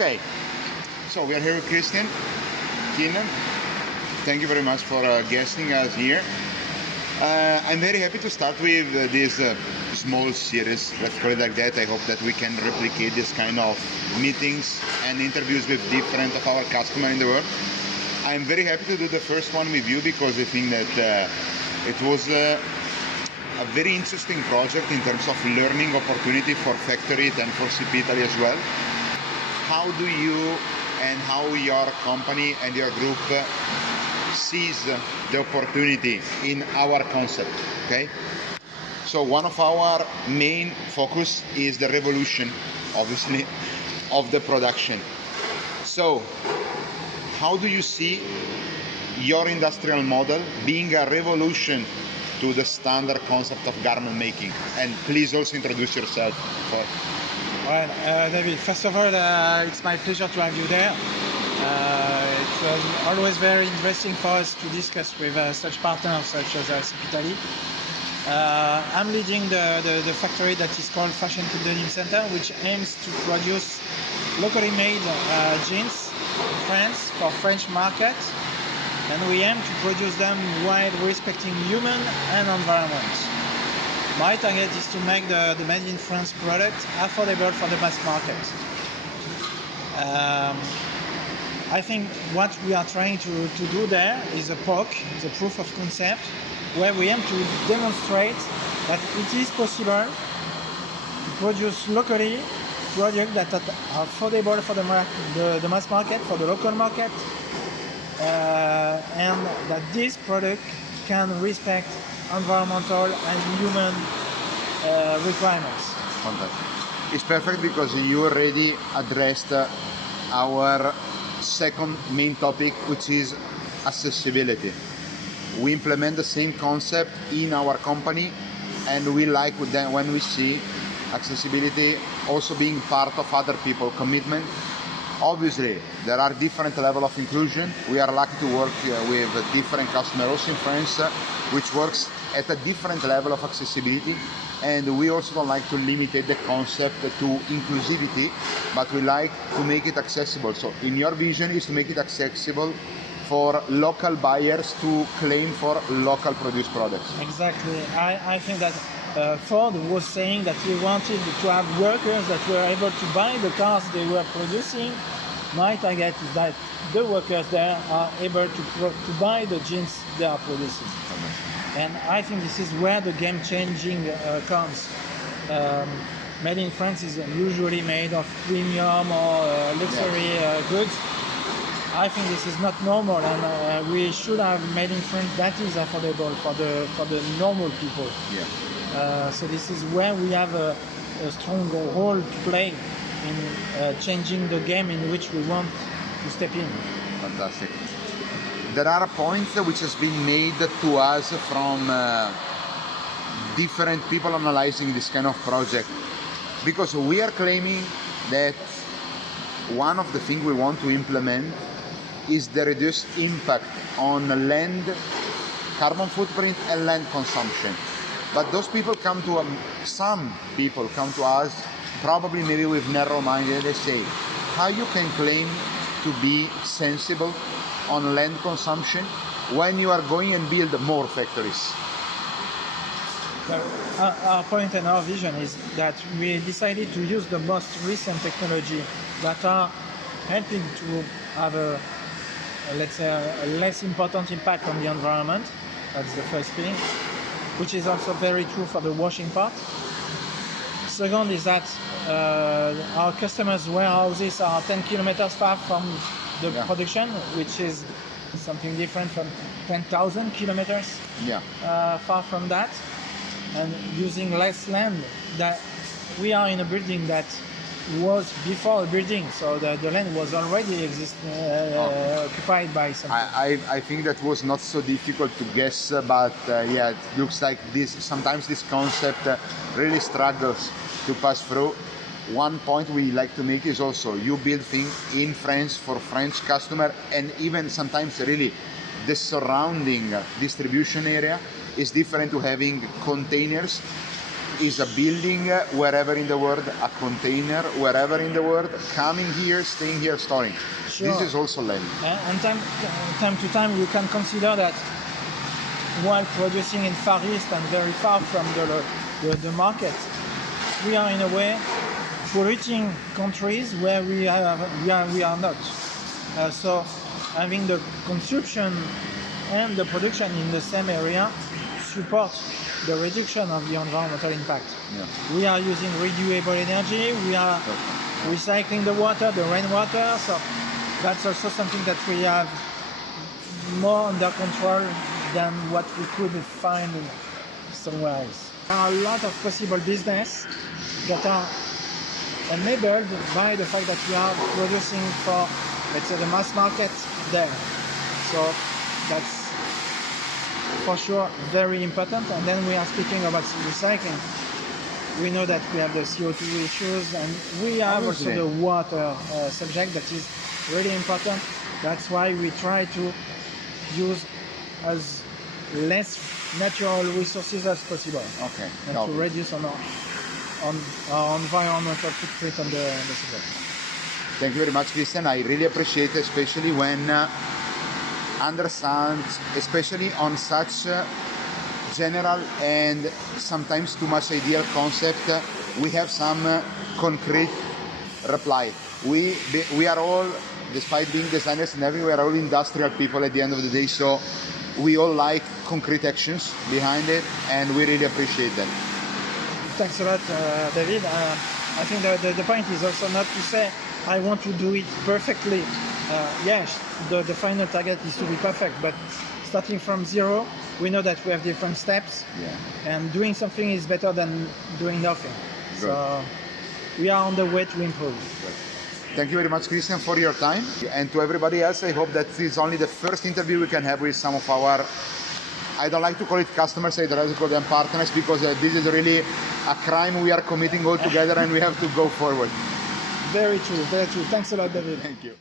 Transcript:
Okay, so we are here with Christian Kinnen. Thank you very much for guesting us here. I'm very happy to start with this small series, let's call it like that. I hope that we can replicate this kind of meetings and interviews with different of our customers in the world. I'm very happy to do the first one with you because I think that it was a very interesting project in terms of learning opportunity for Factory and for CP Italy as well. How do you and how your company and your group sees the opportunity in our concept, okay? So one of our main focus is the revolution, obviously, of the production. So how do you see your industrial model being a revolution to the standard concept of garment making? And please also introduce yourself. Well, David, first of all, it's my pleasure to have you there. It was always very interesting for us to discuss with such partners such as CP Italy. I'm leading the factory that is called Fashion to Denim Center, which aims to produce locally made jeans in France for French market, and we aim to produce them while respecting human and environment. My target is to make the made in France product affordable for the mass market. I think what we are trying to do there is a POC, the proof of concept, where we aim to demonstrate that it is possible to produce locally products that are affordable for the mass market, for the local market, and that this product can respect environmental and human requirements. Fantastic. It's perfect because you already addressed our second main topic, which is accessibility. We implement the same concept in our company, and we like when we see accessibility also being part of other people's commitment. Obviously, there are different levels of inclusion. We are lucky to work with different customers also in France, which works at a different level of accessibility. And we also don't like to limit the concept to inclusivity, but we like to make it accessible. So in your vision is to make it accessible for local buyers to claim for local produced products. Exactly. I think that Ford was saying that he wanted to have workers that were able to buy the cars they were producing. My target is that the workers there are able to buy the jeans they are producing. And I think this is where the game changing comes. Made in France is usually made of premium or luxury goods. I think this is not normal, and we should have made in France that is affordable for the normal people. Yeah. So this is where we have a strong role to play in changing the game in which we want to step in. Fantastic. There are points which has been made to us from different people analyzing this kind of project, because we are claiming that one of the things we want to implement is the reduced impact on land, carbon footprint and land consumption. But those people some people come to us, probably maybe with narrow mind, and they say, how you can claim to be sensible on land consumption when you are going and build more factories? Our point and our vision is that we decided to use the most recent technology that are helping to have let's say a less important impact on the environment. That's the first thing, which is also very true for the washing part. Second is that our customers' warehouses are 10 kilometers far from the production, which is something different from 10,000 kilometers far from that, and using less land. That we are in a building that was before a building, so the land was already occupied by something. I think that was not so difficult to guess, but it looks like sometimes this concept really struggles to pass through. One point we like to make is also you build things in France for French customer, and even sometimes really the surrounding distribution area is different to having containers is a building wherever in the world, a container wherever in the world, coming here, staying here, storing. Sure. This is also land. And time to time, you can consider that while producing in Far East and very far from the market, we are in a way reaching countries where we are not. So having the consumption and the production in the same area support the reduction of the environmental impact. Yeah. We are using renewable energy, we are recycling the water, the rainwater, so that's also something that we have more under control than what we could find somewhere else. There are a lot of possible business that are enabled by the fact that we are producing for, let's say, the mass market there. So that's for sure very important. And then we are speaking about recycling. We know that we have the CO2 issues, and we have also the water subject that is really important. That's why we try to use as less natural resources as possible. Okay. And to reduce on our environmental footprint on the subject. Thank you very much, Christian. I really appreciate it, especially when understand, especially on such general and sometimes too much ideal concept, we have some concrete reply. We are all, despite being designers and everywhere, we are all industrial people at the end of the day, so we all like concrete actions behind it, and we really appreciate that. Thanks a lot, David. I think the point is also not to say I want to do it perfectly. Yes, the final target is to be perfect, but starting from zero, we know that we have different steps, and doing something is better than doing nothing. Good. So we are on the way to improve. Good. Thank you very much, Christian, for your time. And to everybody else, I hope that this is only the first interview we can have with some of our, I don't like to call it customers, I like to call them partners, because this is really a crime we are committing all together and we have to go forward. Very true, very true. Thanks a lot, David. Thank you.